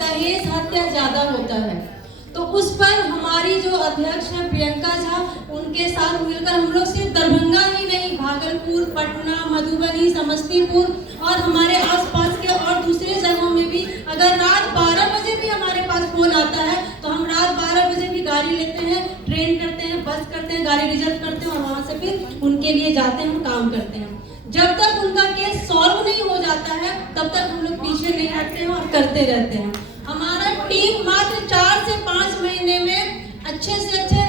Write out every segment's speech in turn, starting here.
दहेज हत्या ज्यादा होता है, तो उस पर हमारी जो अध्यक्ष है प्रियंका झा, उनके साथ मिलकर हम लोग सिर्फ दरभंगा ही नहीं, भागलपुर, पटना, मधुबनी, समस्तीपुर और हमारे आसपास के और दूसरे जगहों में भी अगर रात 12 बजे भी हमारे पास फोन आता है तो हम रात 12 बजे भी गाड़ी लेते हैं, ट्रेन करते हैं, बस करते हैं, गाड़ी रिजर्व करते हैं और वहाँ से फिर उनके लिए जाते हैं, हम काम करते हैं। जब तक उनका केस सॉल्व नहीं हो जाता है तब तक हम लोग पीछे नहीं हटते हैं और करते रहते हैं। हमारा टीम मात्र 4 से 5 महीने में अच्छे से अच्छे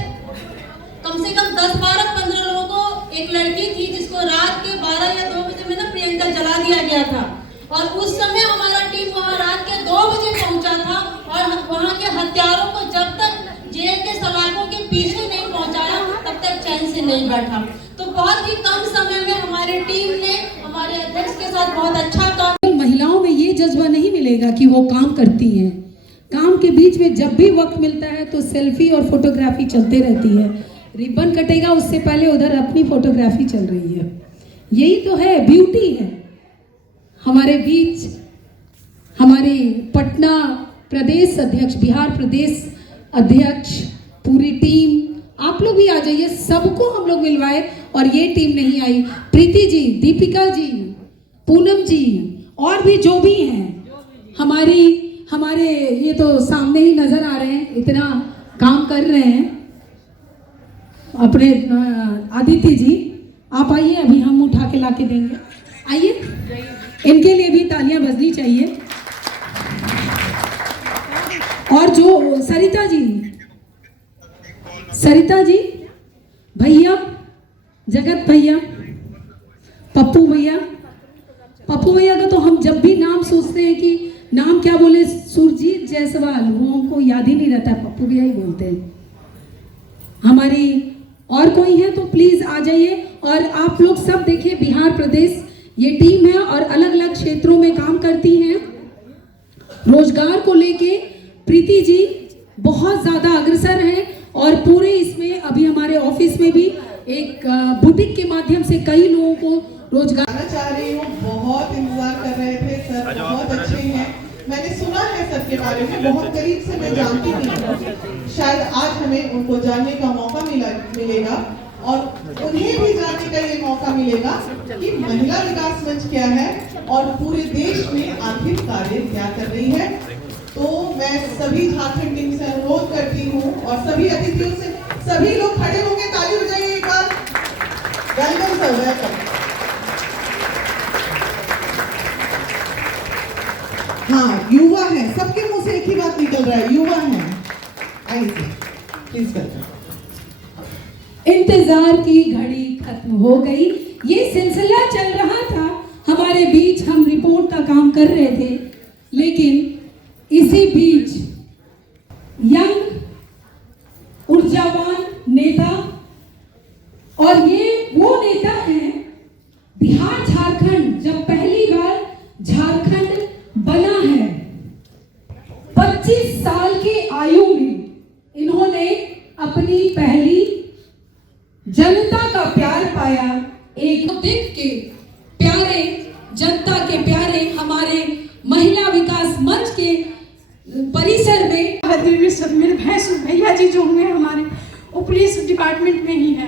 कम से कम 10, 12, 15 लोगों को, एक लड़की थी जिसको रात के 12 या 2 बजे में ना प्रियंका जला दिया गया था और उस समय हमारा टीम वहाँ रात के 2 बजे पहुँचा था और वहाँ के हत्यारों को जब तक जेल के सलाखों के पीछे नहीं पहुँचाया तब तक चैन से नहीं बैठा। तो बहुत ही कम समय में हमारी टीम ने हमारे अध्यक्ष के साथ बहुत अच्छा काम। महिलाओं में ये जज्बा नहीं मिलेगा कि वो काम करती हैं, काम के बीच में जब भी वक्त मिलता है तो सेल्फी और फोटोग्राफी चलते रहती है। रिबन कटेगा उससे पहले उधर अपनी फोटोग्राफी चल रही है। यही तो है, ब्यूटी है। हमारे बीच हमारे पटना प्रदेश अध्यक्ष, बिहार प्रदेश अध्यक्ष, पूरी टीम, आप लोग भी आ जाइए, सबको हम लोग मिलवाए और ये टीम नहीं आई। प्रीति जी, दीपिका जी, पूनम जी और भी जो भी हैं हमारे ये तो सामने ही नजर आ रहे हैं, इतना काम कर रहे हैं। अपने आदित्य जी आप आइए, अभी हम उठा के लाके देंगे, आइए। इनके लिए भी तालियां बजनी चाहिए। और जो सरिता जी भैया, जगत भैया, पप्पू भैया का तो हम जब भी नाम सोचते हैं कि नाम क्या बोले, सुरजीत जायसवाल, वो को याद ही नहीं रहता, पप्पू भैया ही बोलते हैं। हमारी और कोई है तो प्लीज आ जाइए। और आप लोग सब देखिए, बिहार प्रदेश ये टीम है और अलग अलग क्षेत्रों में काम करती हैं। रोजगार को लेके प्रीति जी बहुत ज्यादा अग्रसर हैं और पूरे इसमें अभी हमारे ऑफिस में भी एक बुटीक के माध्यम से कई लोगों को रोजगार चाह रही हूँ। बहुत इंतजार कर रहे थे सर, बहुत अच्छे हैं, मैंने सुना है सर के बारे में, बहुत करीब से मैं जानती नहीं। शायद आज हमें उनको जानने का मौका मिलेगा और उन्हें भी जानने का ये मौका मिलेगा कि महिला विकास मंच क्या है और पूरे देश में आखिर कार्य क्या कर रही है। तो मैं सभी झारखंड टीम से अनुरोध करती हूँ और सभी अतिथियों से, सभी लोग खड़े होकर ताली बजाइए एक बार। Welcome sir, welcome. हाँ, युवा है, सबके मुंह से एक ही बात निकल रहा है, युवा है। आइए प्लीज वेलकम। इंतजार की घड़ी खत्म हो गई। ये सिलसिला चल रहा था हमारे बीच, हम रिपोर्ट का काम कर रहे थे, लेकिन इसी बीच यंग ऊर्जावान नेता, और ये वो नेता हैं, बिहार झारखंड जब पहली बार झारखंड बना है, 25 साल की आयु में इन्होंने अपनी पहली जनता का प्यार पाया। एक देख के प्यारे, जनता के प्यारे हमारे महिला विकास मंच के परिसर में मेरे भैया जी जो हुए हमारे वो पुलिस डिपार्टमेंट में ही है।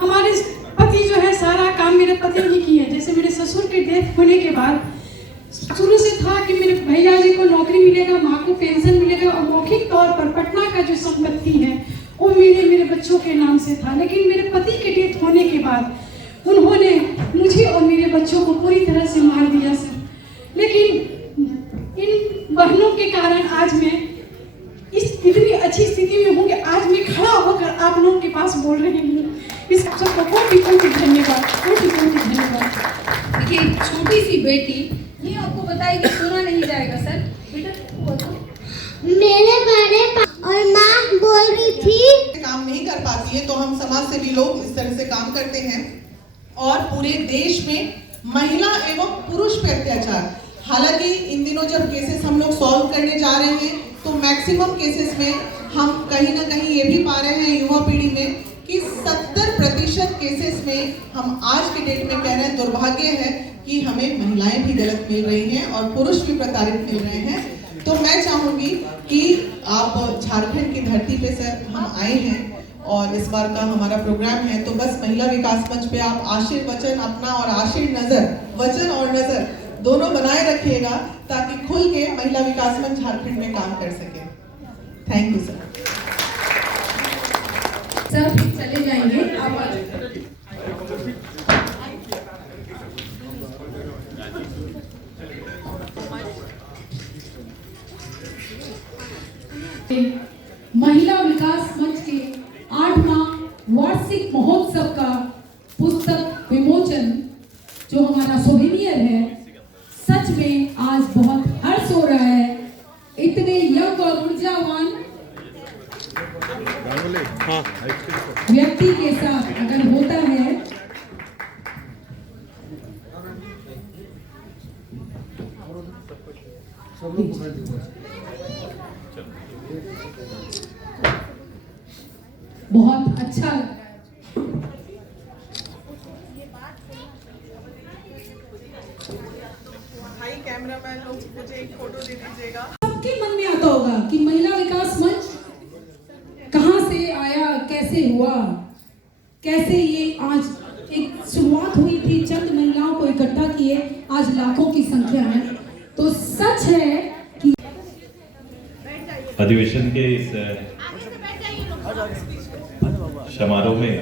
हमारे पति जो है सारा काम मेरे पति ही किए। जैसे मेरे ससुर के डेथ होने के बाद शुरू से था कि मेरे भैया जी को नौकरी मिलेगा, माँ को पेंशन मिलेगा और मौखिक तौर पर पटना का जो संपत्ति है वो मेरे बच्चों के नाम से था। लेकिन मेरे पति के डेथ होने के बाद उन्होंने मुझे और मेरे बच्चों को पूरी तरह से मार दिया सर। लेकिन इन बहनों के कारण आज मैं इतनी अच्छी स्थिति में हूँ कि आज मैं खड़ा होकर आप लोगों के पास बोल रही हूँ। इस सबको बहुत धन्यवाद, बहुत धन्यवाद। देखिए, छोटी सी बेटी, ये आपको बताइए कि सुना नहीं जाएगा सर। बेटा बताओ। मेरे बड़े और माँ बोल रही थी काम नहीं कर पाती है, तो हम समाज सेवी लोग इस तरह से काम करते हैं और पूरे देश में महिला एवं पुरुष पे अत्याचार, हालांकि इन दिनों जब केसेस हम लोग सॉल्व करने जा रहे हैं तो मैक्सिमम केसेस में हम कहीं ना कहीं ये भी पा रहे हैं युवा पीढ़ी में कि 70% केसेस में हम आज के डेट में कह रहे हैं, दुर्भाग्य है कि हमें महिलाएं भी गलत मिल रही हैं और पुरुष भी प्रताड़ित मिल रहे हैं। तो मैं चाहूंगी कि आप झारखंड की धरती पे सर हम आए हैं और इस बार का हमारा प्रोग्राम है, तो बस महिला विकास मंच पे आप आशीर्वचन अपना और वचन और नजर दोनों बनाए रखिएगा ताकि खुल के महिला विकास मंच झारखंड में काम कर सके। Thank you sir. सर चले जाएंगे आप। महिला विकास मंच के 8वां वार्षिक महोत्सव का पुस्तक विमोचन जो हमारा सोवेनियर है, सच में आज बहुत हर्ष हो रहा है। इतने यंग और ऊर्जावान व्यक्ति के साथ अगर होता है बहुत अच्छा लग रहा है। भाई कैमरामैन लोग मुझे एक फोटो दे दीजिएगा। सबके मन में आता होगा कि महिला विकास मंच कहाँ से आया, कैसे हुआ, कैसे ये आज एक शुरुआत हुई थी, चंद महिलाओं को इकट्ठा किए, आज लाखों की संख्या है। तो सच है कि अधिवेशन के इस समारोह में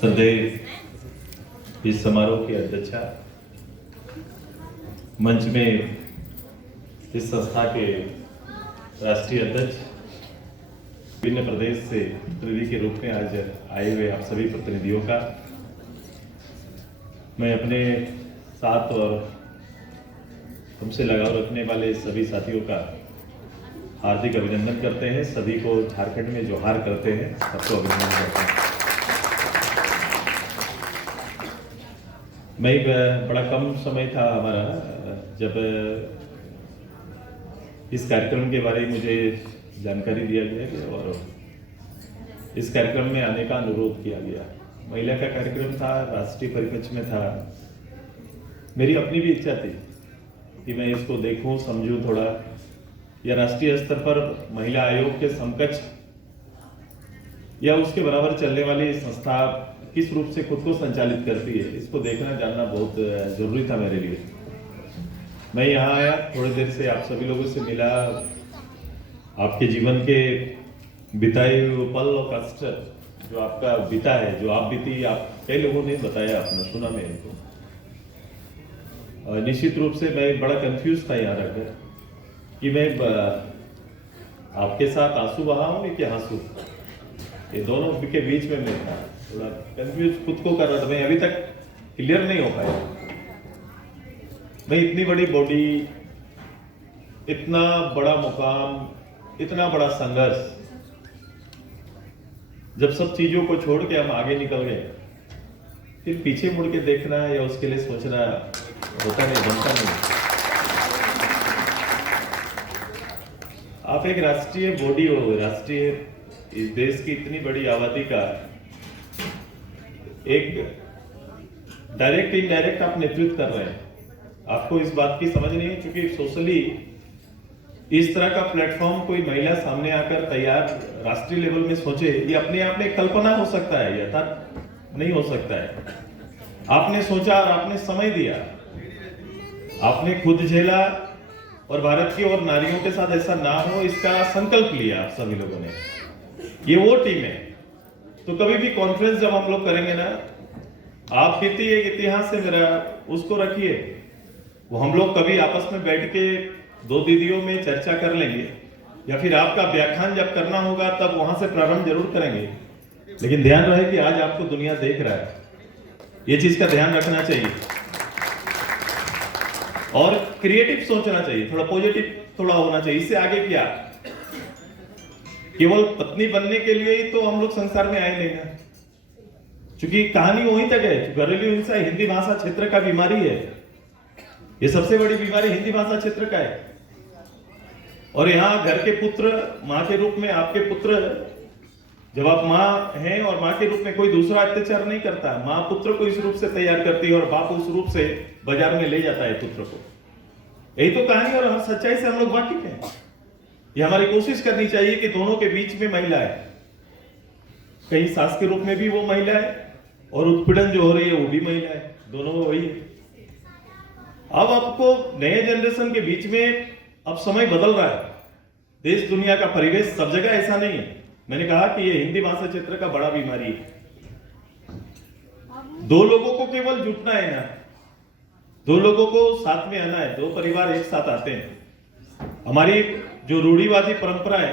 सदैव इस समारोह की अध्यक्षा, मंच में इस संस्था के राष्ट्रीय अध्यक्ष, विभिन्न प्रदेश से प्रतिनिधि के रूप में आज आए हुए आप सभी प्रतिनिधियों का मैं अपने साथ और हमसे लगाव रखने वाले सभी साथियों का हार्दिक अभिनंदन करते हैं। सभी को झारखंड में जोहार करते हैं, सबको अभिनंदन करते हैं। मैं बड़ा कम समय था हमारा जब इस कार्यक्रम के बारे में मुझे जानकारी दिया गया और इस कार्यक्रम में आने का अनुरोध किया गया। महिला का कार्यक्रम था, राष्ट्रीय परिप्रेक्ष्य में था। मेरी अपनी भी इच्छा थी कि मैं इसको देखूं, समझूं थोड़ा, या राष्ट्रीय स्तर पर महिला आयोग के समकक्ष या उसके बराबर चलने वाली संस्था किस रूप से खुद को संचालित करती है, इसको देखना जानना बहुत जरूरी था मेरे लिए। मैं यहाँ आया, थोड़ी देर से आप सभी लोगों से मिला, आपके जीवन के बिताए हुए पल और कष्ट जो आपका बीता है, जो आप बीती, आप कई लोगों ने बताया, आपने सुना मेरे को। निश्चित रूप से मैं बड़ा कंफ्यूज था यहाँ रहकर कि मैं आपके साथ आंसू बहाऊं कि हंसू, ये दोनों के बीच में मैं था, थोड़ा कंफ्यूज खुद को कर रहा था। मैं अभी तक क्लियर नहीं हो पाया। मैं इतनी बड़ी बॉडी, इतना बड़ा मुकाम, इतना बड़ा संघर्ष, जब सब चीजों को छोड़ के हम आगे निकल गए, फिर पीछे मुड़ के देखना या उसके लिए सोचना होता नहीं, बनता नहीं। आप एक राष्ट्रीय बॉडी हो, राष्ट्रीय इस देश की इतनी बड़ी आबादी का एक डायरेक्ट इनडायरेक्ट आप नेतृत्व कर रहे हैं। आपको इस बात की समझ नहीं है, क्योंकि सोशली इस तरह का प्लेटफॉर्म कोई महिला सामने आकर तैयार राष्ट्रीय लेवल में सोचे, ये अपने आप में कल्पना हो सकता है, यथार्थ नहीं हो सकता है। आपने सोचा और आपने समय दिया, आपने खुद झेला और भारत की और नारियों के साथ ऐसा ना हो इसका संकल्प लिया आप सभी लोगों ने। ये वो टीम है। तो कभी भी कॉन्फ्रेंस जब हम लोग करेंगे ना, आप बीती एक इतिहास से मेरा उसको रखिए, वो हम लोग कभी आपस में बैठ के दो दीदियों में चर्चा कर लेंगे, या फिर आपका व्याख्यान जब करना होगा तब वहां से प्रारंभ जरूर करेंगे। लेकिन ध्यान रहे कि आज आपको दुनिया देख रहा है, ये चीज का ध्यान रखना चाहिए। और क्रिएटिव सोचना चाहिए, थोड़ा पॉजिटिव थोड़ा होना चाहिए। इससे आगे क्या, केवल पत्नी बनने के लिए ही तो हम लोग संसार में आए नहीं ना, क्योंकि कहानी वहीं तक है। घरेलू हिंसा हिंदी भाषा क्षेत्र का बीमारी है, ये सबसे बड़ी बीमारी हिंदी भाषा क्षेत्र का है। और यहाँ घर के पुत्र माँ के रूप में, आपके पुत्र जब आप माँ हैं और माँ के रूप में कोई दूसरा अत्याचार नहीं करता, माँ पुत्र को इस रूप से तैयार करती है और बाप उस रूप से बाजार में ले जाता है पुत्र को। यही तो कहानी और सच्चाई से हम लोग वाकिफ हैं। ये हमारी कोशिश करनी चाहिए कि दोनों के बीच में महिला है, कहीं सास के रूप में भी वो महिला है और उत्पीड़न जो हो रही है वो भी महिला है, दोनों वही है। अब आपको नए जनरेशन के बीच में अब समय बदल रहा है, देश दुनिया का परिवेश सब जगह ऐसा नहीं है। मैंने कहा कि ये हिंदी भाषा क्षेत्र का बड़ा बीमारी है। दो लोगों को केवल जुटना है ना, दो लोगों को साथ में आना है, दो परिवार एक साथ आते हैं। हमारी जो रूढ़िवादी परंपरा है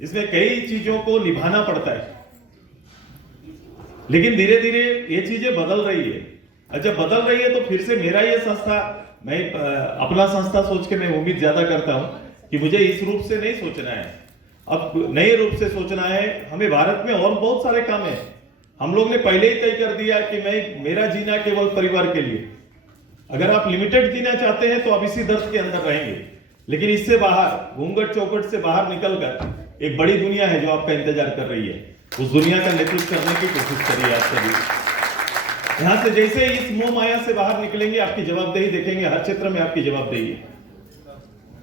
इसमें कई चीजों को निभाना पड़ता है, लेकिन धीरे धीरे ये चीजें बदल रही है। अच्छा, बदल रही है तो फिर से मेरा ये संस्था, मैं अपना संस्था सोच के मैं उम्मीद ज्यादा करता हूं कि मुझे इस रूप से नहीं सोचना है, अब नए रूप से सोचना है। हमें भारत में और बहुत सारे काम है। हम लोग ने पहले ही तय कर दिया कि मेरा जीना केवल परिवार के लिए। अगर आप लिमिटेड जीना चाहते हैं तो आप इसी दर्द के अंदर रहेंगे, लेकिन इससे बाहर, घूंघट चौकट से बाहर निकलकर एक बड़ी दुनिया है जो आपका इंतजार कर रही है। उस दुनिया का नेतृत्व करने की कोशिश करिए आप सभी। यहां से जैसे इस मोह माया से बाहर निकलेंगे, आपकी जवाबदेही देखेंगे, हर क्षेत्र में आपकी जवाबदेही है।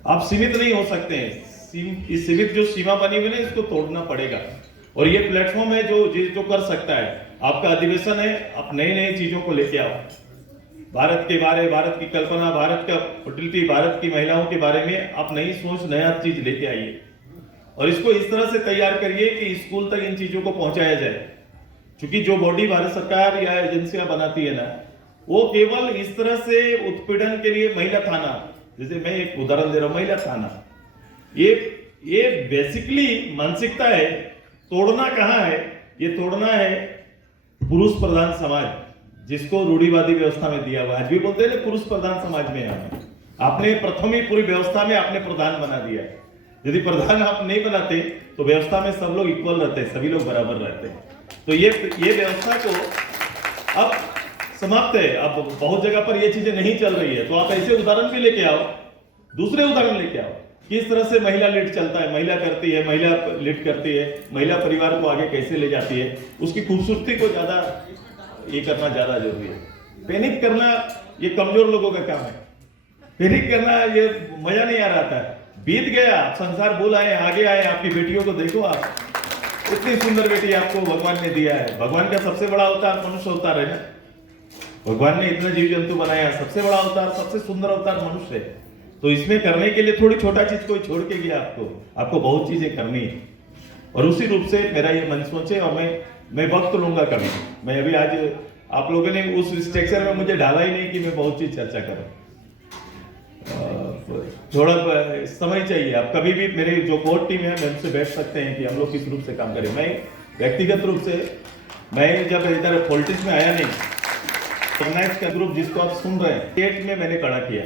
आप सीमित नहीं हो सकते हैं। इस सीमित जो सीमा बनी हुई है इसको तोड़ना पड़ेगा, और ये प्लेटफॉर्म है जो कर सकता है। आपका अधिवेशन है, आप नई नई चीजों को लेके आओ, भारत के बारे, भारत की कल्पना, भारत का फर्टिलिटी, भारत की महिलाओं के बारे में आप नई सोच, नया चीज लेके आइए और इसको इस तरह से तैयार करिए कि स्कूल तक इन चीजों को पहुंचाया जाए। क्योंकि जो बॉडी भारत सरकार या एजेंसियां बनाती है ना, वो केवल इस तरह से उत्पीड़न के लिए महिला थाना, जैसे मैं एक उदाहरण दे रहा हूं, महिला थाना, ये बेसिकली मानसिकता है। तोड़ना कहां है? ये तोड़ना है पुरुष प्रधान समाज, जिसको रूढ़िवादी व्यवस्था में दिया हुआ है। आज भी बोलते हैं पुरुष प्रधान समाज में है। आपने प्रथम ही पूरी व्यवस्था में आपने प्रधान बना दिया है। यदि प्रधान आप नहीं बनाते तो व्यवस्था में सब लोग इक्वल रहते हैं, सभी लोग बराबर रहते हैं। तो ये व्यवस्था को अब समाप्त है। अब बहुत जगह पर ये चीजें नहीं चल रही है, तो आप ऐसे उदाहरण भी लेके आओ, दूसरे उदाहरण लेके आओ, किस तरह से महिला लीड चलता है, महिला करती है, महिला लीड करती है, महिला परिवार को आगे कैसे ले जाती है, उसकी खूबसूरती को ज्यादा ये करना ज्यादा जरूरी है। पैनिक करना ये कमजोर लोगों का काम है। पैनिक करना ये मजा नहीं आ रहा था, बीत गया, आप संसार बोल आए, आगे आए। आपकी बेटियों को देखो, आप इतनी सुंदर बेटी आपको भगवान ने दिया है। भगवान का सबसे बड़ा अवतार मनुष्य अवतार है ना। भगवान ने इतने जीव जंतु बनाया, सबसे बड़ा अवतार, सबसे सुंदर अवतार मनुष्य है। तो इसमें करने के लिए थोड़ी छोटा चीज कोई छोड़ के गया, आपको बहुत चीजें करनी है। और उसी रूप से मेरा ये मन सोचे, और मैं वक्त लूंगा कभी। मैं अभी आज आप लोगों ने उस स्ट्रक्चर में मुझे ढाला ही नहीं कि मैं बहुत चीज चर्चा करूं। थोड़ा समय चाहिए। आप कभी भी मेरे जो कोर टीम है, मैं उनसे बैठ सकते हैं कि हम लोग किस रूप से काम करें। मैं व्यक्तिगत रूप से, मैं जब इधर पॉलिटिक्स में आया नहीं, ऑर्गेनाइज का ग्रुप जिसको आप सुन रहे हैं, स्टेट में मैंने खड़ा किया।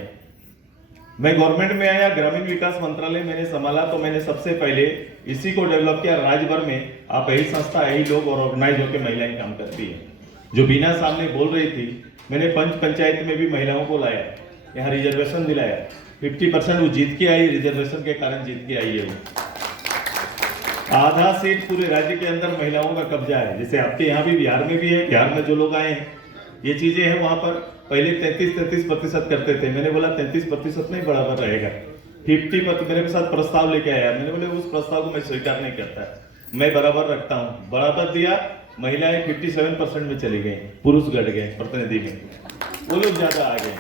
मैं गवर्नमेंट में आया, ग्रामीण विकास मंत्रालय मैंने संभाला, तो मैंने सबसे पहले इसी को डेवलप किया। राज्य भर में आप यही संस्था, यही लोग और ऑर्गेनाइज होकर महिलाएं काम करती है। जो बिना सामने बोल रही थी, मैंने पंचायत में भी महिलाओं को लाया, यहाँ रिजर्वेशन दिलाया। 50% वो जीत के आई, रिजर्वेशन के कारण जीत के आई है। वो आधा सीट पूरे राज्य के अंदर महिलाओं का कब्जा है। जैसे आपके यहाँ भी, बिहार में भी है। बिहार में जो लोग आए हैं, ये चीजें हैं। वहां पर पहले 33% करते थे। मैंने बोला 33% नहीं, बराबर रहेगा। 50% मेरे साथ प्रस्ताव लेके आया। मैंने बोले उस प्रस्ताव को मैं स्वीकार नहीं करता, मैं बराबर रखता हूँ। बराबर दिया, महिलाएं 57% में चली गई, पुरुष घट गए प्रतिनिधि में, वो लोग ज्यादा आ गए।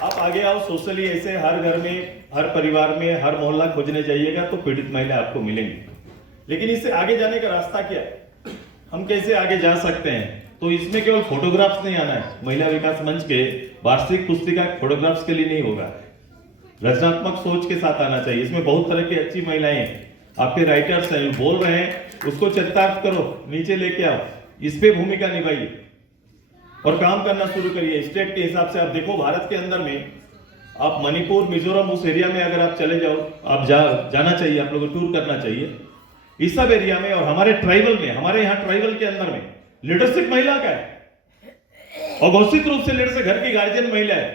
आप आगे आओ, सोशली ऐसे हर घर में, हर परिवार में, हर मोहल्ला खोजने जाइएगा तो पीड़ित महिला आपको मिलेंगी। लेकिन इससे आगे जाने का रास्ता क्या है, हम कैसे आगे जा सकते हैं? तो इसमें केवल फोटोग्राफ्स नहीं आना है। महिला विकास मंच के वार्षिक पुस्तिका फोटोग्राफ्स के लिए नहीं होगा, रचनात्मक सोच के साथ आना चाहिए। इसमें बहुत तरह की अच्छी महिलाएं हैं, आपके राइटर्स हैं, बोल रहे हैं, उसको चरितार्थ करो, नीचे लेके आओ, इस पे भूमिका निभाइए और काम करना शुरू करिए। स्टेट के हिसाब से आप देखो, भारत के अंदर में आप मणिपुर मिजोरम उस एरिया में अगर आप चले जाओ, आप जाना चाहिए, आप लोगों को टूर करना चाहिए इस सब एरिया में। और हमारे ट्राइबल में, हमारे यहाँ ट्राइबल के अंदर में लीडरशिप महिला का है और घोषित रूप से लीडर से घर की गार्जियन महिला है,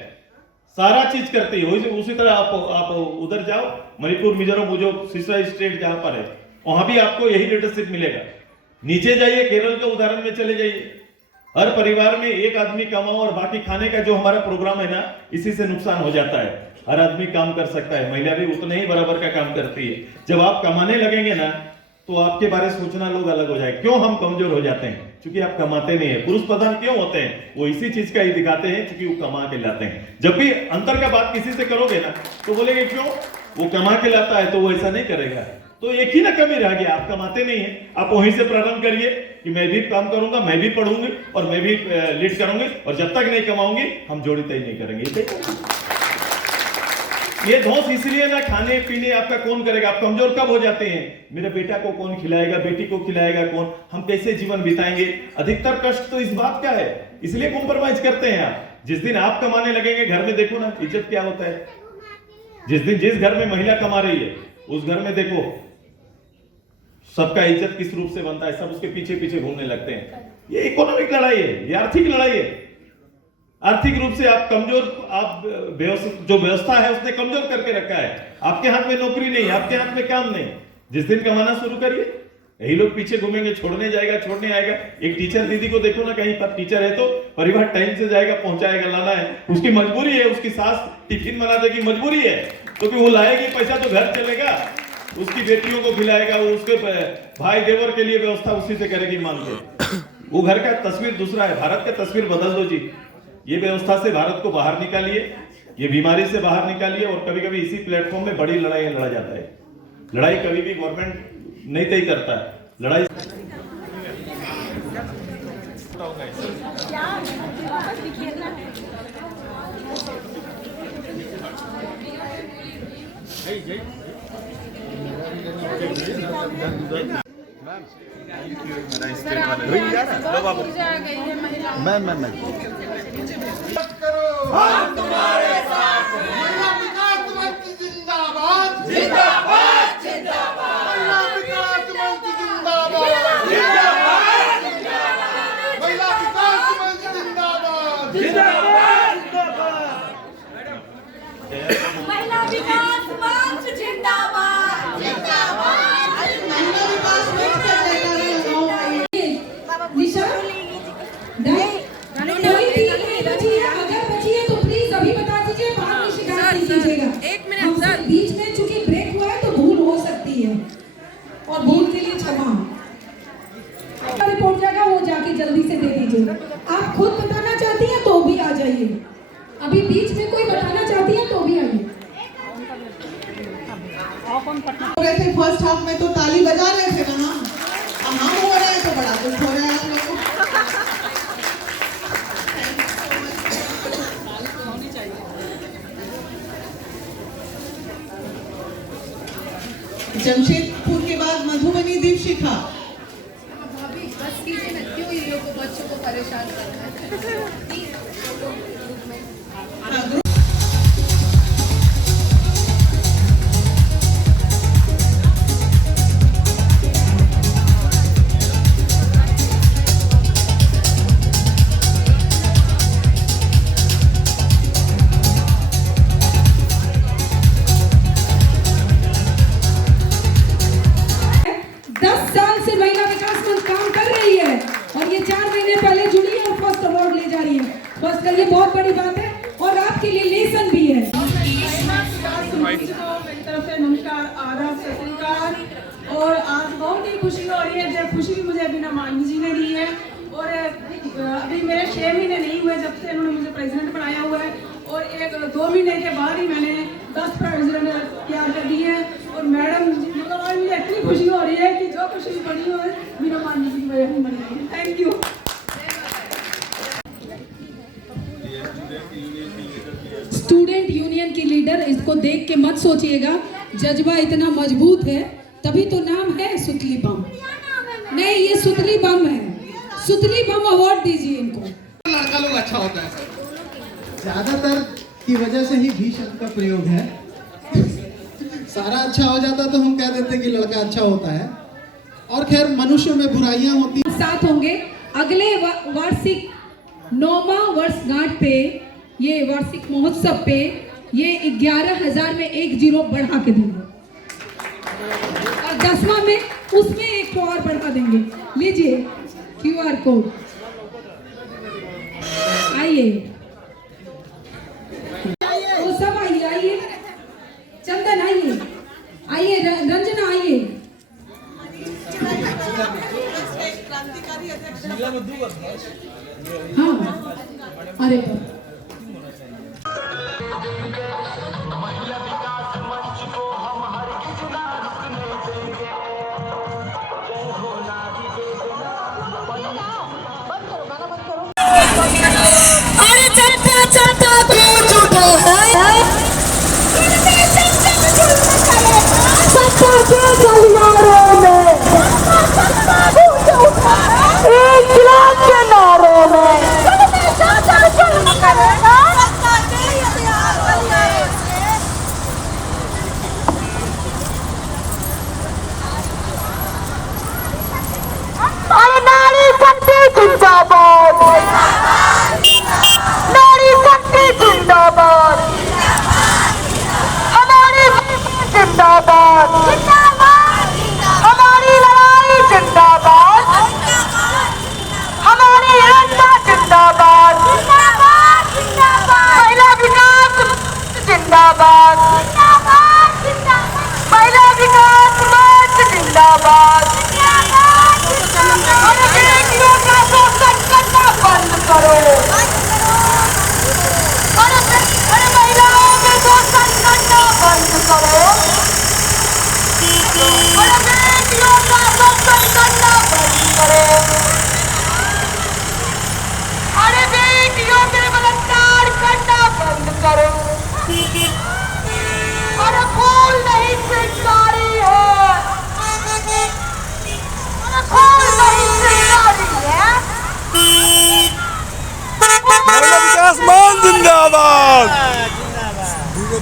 सारा चीज करती है। उसी तरह आप उधर जाओ, मणिपुर मिजोरम वो जो सिसरा स्टेट जहां पर है, वहां भी आपको यही लीडरशिप मिलेगा। नीचे जाइए, केरल के उदाहरण में चले जाइए, हर परिवार में एक आदमी कमाओ और बाकी खाने का जो हमारा प्रोग्राम है ना, इसी से नुकसान हो जाता है। हर आदमी काम कर सकता है, महिला भी उतने ही बराबर का काम करती है। जब आप कमाने लगेंगे ना, तो आपके बारे में सोचना लोग अलग हो जाए। क्यों हम कमजोर हो जाते हैं? क्योंकि आप कमाते नहीं है। पुरुष प्रधान क्यों होते हैं? वो इसी चीज का ही दिखाते हैं, क्योंकि वो कमा के लाते हैं। जब भी अंतर का बात किसी से करोगे ना, तो बोलेंगे क्यों? वो कमा के लाता है, तो वो ऐसा नहीं करेगा। तो एक ही ना कमी रह गया, आप कमाते नहीं है। आप वहीं से प्रारंभ करिए कि मैं भी काम करूंगा, मैं भी पढ़ूंगी और मैं भी लीड करूंगी, और जब तक नहीं कमाऊंगी हम जोड़ी तय नहीं करेंगे। ये धौंस इसलिए ना, खाने पीने आपका कौन करेगा? आप कमजोर कब हो जाते हैं? मेरे बेटा को कौन खिलाएगा, बेटी को खिलाएगा कौन, हम कैसे जीवन बिताएंगे? अधिकतर कष्ट तो इस बात का है, इसलिए कॉम्प्रोमाइज करते हैं आप। जिस दिन आप कमाने लगेंगे, घर में देखो ना इज्जत क्या होता है। जिस घर में महिला कमा रही है, उस घर में देखो सबका इज्जत किस रूप से बनता है, सब उसके पीछे पीछे घूमने लगते हैं। ये इकोनॉमिक लड़ाई है, ये आर्थिक लड़ाई है। आर्थिक रूप से आप कमजोर, आप जो व्यवस्था है उसने कमजोर करके रखा है। आपके हाथ में नौकरी नहीं, आपके हाथ में काम नहीं। जिस दिन कमाना शुरू करिए, यही लोग पीछे घूमेंगे, छोड़ने जाएगा, छोड़ने आएगा। एक टीचर दीदी को देखो ना, कहीं पर टीचर है तो परिवार टाइम से जाएगा, पहुंचाएगा, लाना है, उसकी मजबूरी है। उसकी सास टिफिन बना देगी, मजबूरी है, क्योंकि वो लाएगी पैसा तो घर चलेगा, उसकी बेटियों को खिलाएगा, वो उसके भाई देवर के लिए व्यवस्था उसी से करेगी मांग के। वो घर का तस्वीर दूसरा है। भारत का तस्वीर बदल दो जी। ये व्यवस्था से भारत को बाहर निकालिए, ये बीमारी से बाहर निकालिए। और कभी कभी इसी प्लेटफॉर्म में बड़ी लड़ाई लड़ा जाता है। लड़ाई कभी भी गवर्नमेंट नहीं तय करता है। लड़ाई हम तुम्हारे साथ हैं। महिला विकास मंच जिंदाबाद जिंदाबाद जिंदाबाद। महिला विकास मंच जिंदाबाद जिंदाबाद जिंदाबाद। महिला विकास मंच जिंदाबाद जिंदाबाद जिंदाबाद। महिला विकास मंच जिंदाबाद जिंदाबाद। महिला विकास मंच का निशा कोई भी अगर बची है तो प्लीज अभी बता दीजिए, बाद में शिकायत नहीं कीजिएगा। एक मिनट सर, बीच में चूंकि ब्रेक हुआ है तो भूल हो सकती है, और भूल के लिए क्षमा। रिपोर्ट जाएगा, वो जाके जल्दी से दे दीजिए। आप खुद बताना चाहती हैं तो भी आ जाइए, अभी बीच में कोई बताना चाहती है तो भी आइए। फर्स्ट हाफ में तो ताली बजा रहे थे ना, अब हम हो रहे हैं तो बड़ा दुख हो रहा है आप लोगों को। जमशेदपुर के बाद मधुबनी दीपशिखा। भाभी बस कीजिए ना, क्यों ये लोग बच्चों को परेशान करना है। ये बहुत बड़ी बात है और आपके लिए लेसन भी है। मेरी तरफ से नमस्कार, आदाब, सत श्री अकाल। और आज बहुत ही खुशी हो रही है, जब खुशी भी मुझे बिना मानी जी ने दी है। और अभी मेरे 6 महीने नहीं हुए जब से उन्होंने मुझे प्रेसिडेंट बनाया हुआ है, और 1-2 महीने के बाद ही मैंने 10 प्रेसिडेंट तैयार कर दी है। और मैडम मतलब आज मुझे इतनी खुशी हो रही है कि जो खुशी बनी हो बिना मानी जी की वजह से बनी है। Thank you. स्टूडेंट यूनियन की लीडर, इसको देख के मत सोचिएगा जज्बा इतना मजबूत है, तभी तो नाम है सुतली बम। नहीं, ये सुतली बम है। सुतली बम अवार्ड दीजिए इनको। लड़का लोग अच्छा होता है सर। ज्यादातर की वजह से ही भी शब्द का प्रयोग है। सारा अच्छा हो जाता तो हम कह देते कि लड़का अच्छा होता है। और खैर मनुष्य में बुराइयां होती साथ होंगे अगले वार्षिक 9वां वर्षगांठ पे, ये वार्षिक महोत्सव पे ये 11,000 में 1 जीरो बढ़ा के देंगे और 10वां में उसमें 1 और बढ़ा देंगे। लीजिए QR कोड, आइए वो सब आइए, आइए चंदन आइए, आइए रंजना आइए। हाँ अरे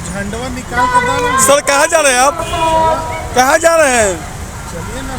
झंडवा निकाल कर डालो। सर कहाँ जा रहे हैं आप? कहाँ जा रहे हैं? चलिए ना।